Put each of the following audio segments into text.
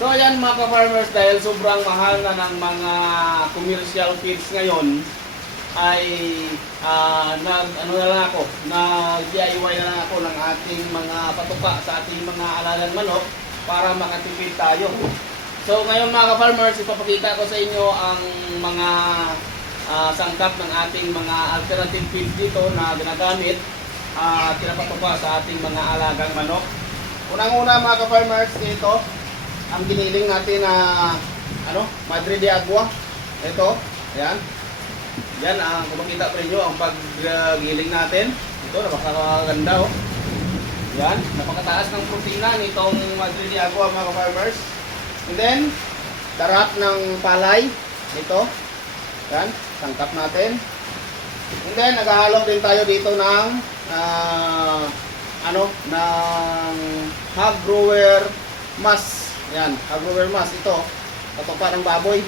So ayan mga ka-farmers, dahil sobrang mahal na ng mga commercial feeds ngayon, ay ano na lang ako, nag-DIY na lang ako ng ating mga patuka sa ating mga alalang manok para makatipid tayo. So ngayon mga ka-farmers, ipapakita ko sa inyo ang mga sangkap ng ating mga alternative feeds dito na ginagamit pinapatuka sa ating mga alagang manok. Unang-una mga ka-farmers, ito ang giniling natin na Madre de Agua. Ito, ayan. Yan ang kumakita pa rin nyo ang paggiling natin. Ito, napakaganda oh. Yan, napakataas ng protina nitong Madre de Agua mga ka-farmers. And then, darat ng palay. Ito, yan, sangkap natin. And then, naghahalo din tayo dito ng ng hog grower mass. Yan, hog grower mass. Ito, patuka ng baboy.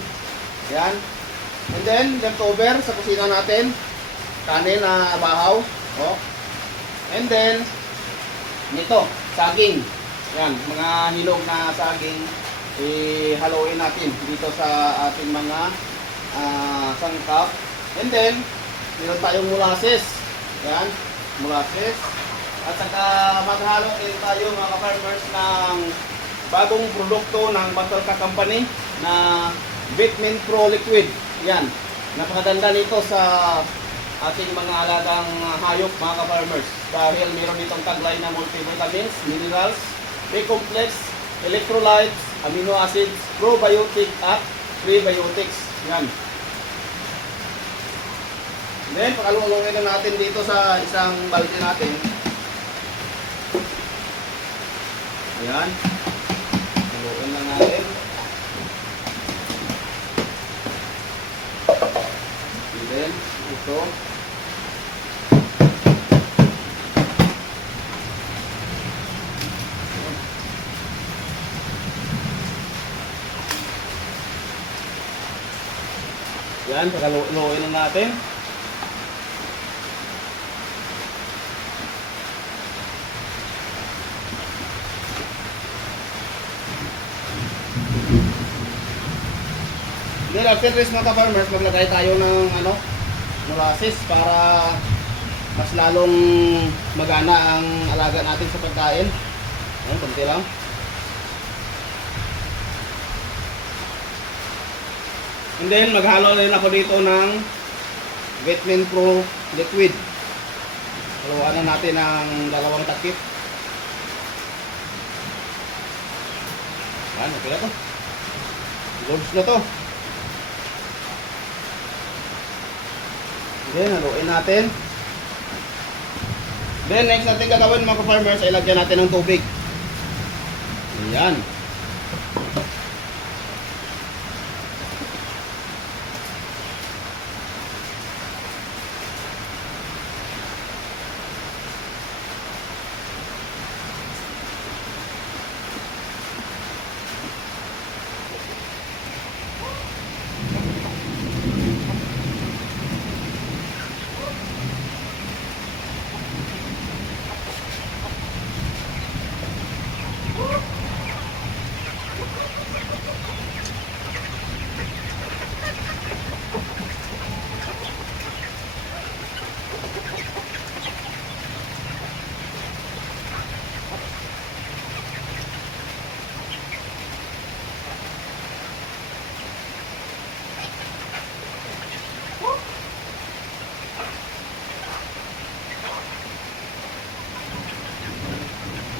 Yan. And then, leftover sa kusina natin. Kanin na bahaw. Oh. And then, nito, saging. Yan, mga hilog na saging. Haluin natin dito sa ating mga sangkap. And then, meron tayong molasses. Yan, molasses. At saka maghalo din tayo mga ka-farmers ng bagong produkto ng Batalka Company na Vitamin Pro Liquid. Yan, napakaganda nito sa ating mga alagang hayop mga ka-farmers. Dahil meron ditong tagline na multivitamins, minerals, B-complex, electrolytes, amino acids, probiotic at prebiotics. Yan. Then, pakalulungin na natin dito sa isang balde natin. Ayan. Haluin lang natin. And then, ito. Ayan, pakaluin lang natin. Then after this mga ka-farmers, maglagay tayo ng molasses para mas lalong magana ang alaga natin sa pagkain. Ayan, konti lang. And then maghalo rin ako dito ng Vitamin Pro Liquid. Haluan na natin ng 2 takip. Ayan, okay na to. Loads na to. Then, haluin natin. Then, next natin gagawin mga ka-farmers, ay lagyan natin ng tubig. Ayan.